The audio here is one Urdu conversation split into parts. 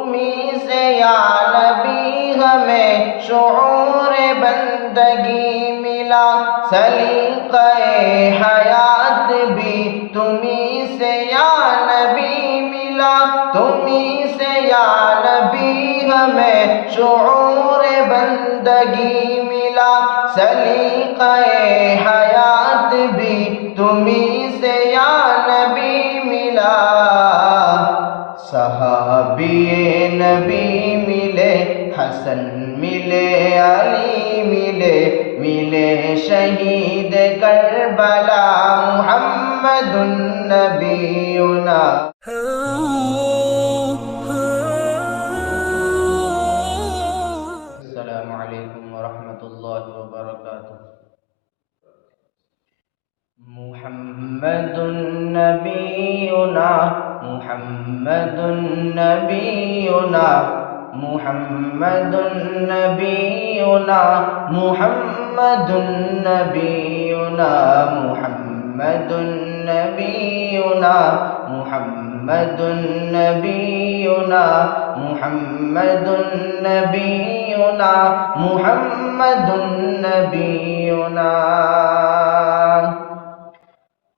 تمہیں سے یا نبی ہمیں شعور بندگی ملا، سلیقہ حیات بھی تمہیں سے یا نبی ملا، تمہیں سے یا نبی ہمیں شعور بندگی ملا، سلیقہ حیات بھی تمہیں سے یا نبی ملا۔ صحابی نبی ملے، حسن ملے، علی ملے، ملے شہید کربلا محمد نبینا۔ السلام علیکم ورحمۃ اللہ وبرکاتہ۔ محمد نبینا، محمد نبینا، محمد نبینا، محمد نبینا، محمد نبینا، محمد نبینا، محمد نبینا، محمد نبینا۔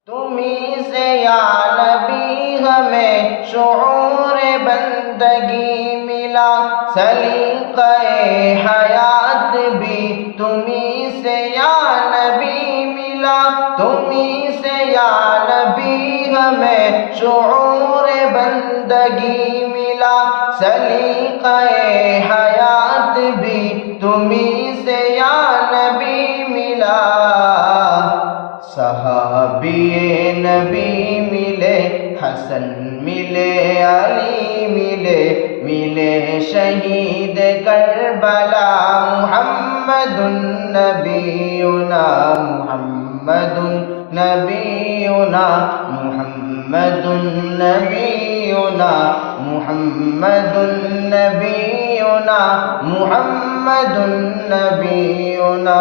تمہیں سے یا نبی ہمیں شعور بندگی ملا، سلیقہ حیات بھی تمہیں سے یا نبی ملا، تمہیں سے یا نبی ہمیں شعور بندگی ملا، سلیقہ حیات بھی تمہیں سے یا نبی ملا۔ صحابی نبی ملے، حسن ملے، علی ملے، ملے شہید کربلا محمد نبینا، محمد نبینا، محمد نبینا، محمد نبینا، محمد نبینا۔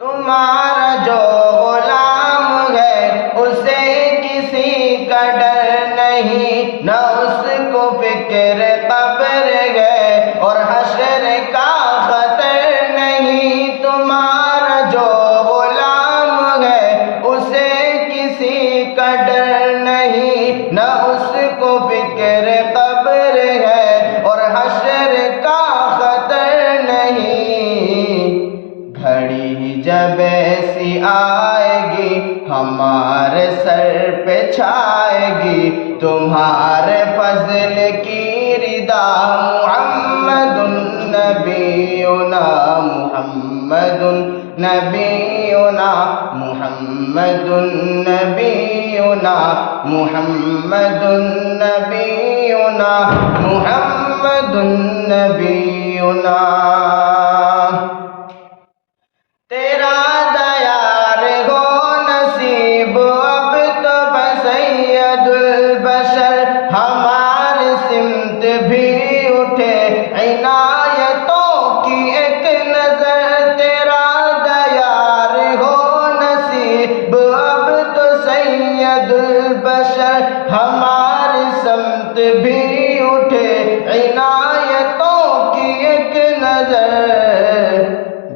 تمہارا جو غلام ہے اسے کسی کا ڈر نہیں، نہ اس کو فکر قبر ہے اور حشر کا خطر نہیں۔ تمہارا جو غلام ہے اسے کسی کا ڈر نہیں، نہ اس کو فکر قبر ہے اور حشر کا خطر نہیں۔ گھڑی جب ایسی آئے گی ہمارے سر پہ چھائے گی تمہارے فضل کی ردا محمد نبینا، محمد نبینا، محمد نبینا، محمد نبینا، محمد نبینا۔ تیرا دیار ہو نصیب اب تو بسید البشر، ہماری سمت بھی اٹھے عنایتوں کی ایک نظر۔ تیرا دیار ہو نصیب اب تو سید البشر، ہماری سمت بھی اٹھے عنایتوں کی ایک نظر۔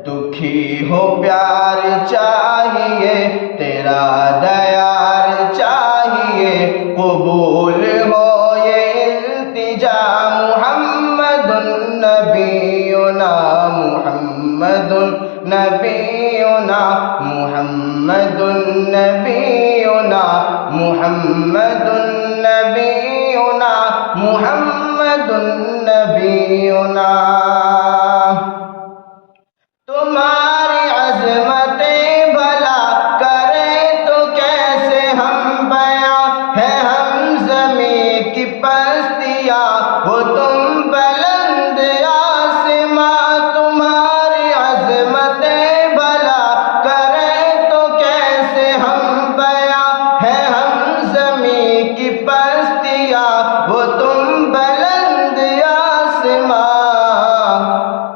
دکھی ہو پیار چاہیے، تیرا دیار چاہیے، قبول ہو یہ التجا محمد نبینا، محمد نبینا، محمد نبینا، محمد نبینا، محمد نبینا۔ تمہاری عظمتیں بھلا کریں تو کیسے ہم بیاں، ہے ہم زمین کی پستیاں وہ تم بلند آسماں۔ تمہاری عظمتیں بھلا کریں تو کیسے ہم بیاں، ہے ہم زمین کی پستیاں وہ تم بلند آسماں۔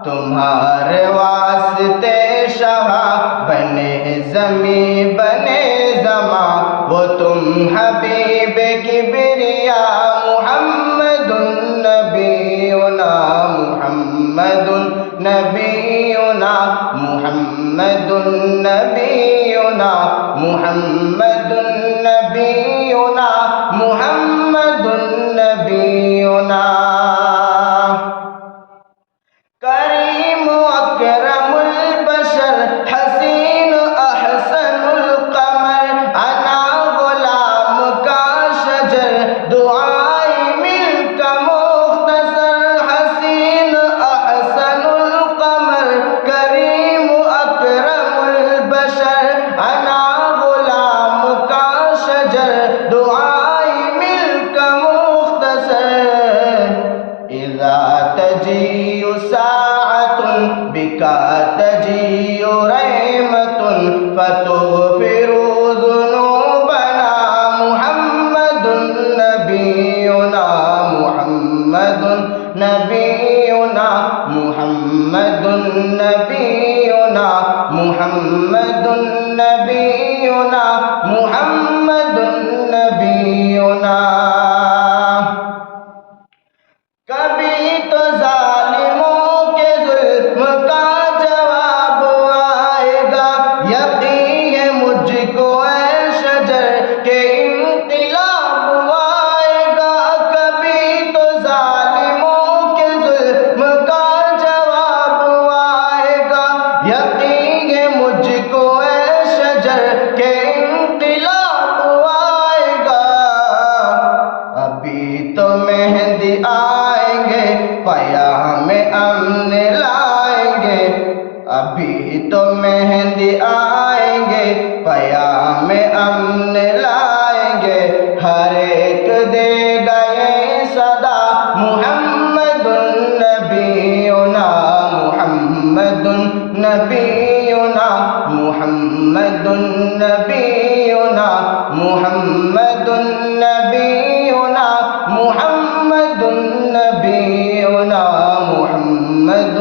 تمہارے واسطے شہاں بنے زمیں بنے زماں وہ تم حبیب کبریا کبھی تو ظالموں کے ظلم کا جواب آئے گا، یقین ہے مجھ کو اے شجر کے انقلاب آئے گا۔ کبھی تو ظالموں کے ظلم کا جواب آئے گا، یقین ہے مجھ کو اے شجر کے انقلاب آئے گا۔ ابھی تو مہدی آئیں گے، پیام امن لائیں گے، ابھی تو مہدی آئیں گے، پیام امن لائیں گے۔ ہر ایک دے گئے صدا محمد نبینا، محمد نبینا، محمد نبینا، محمد نبینا، محمد نبینا، محمد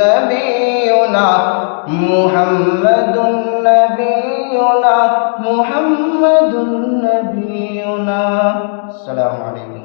نبینا، محمد نبینا، محمد نبینا۔ السلام علیکم۔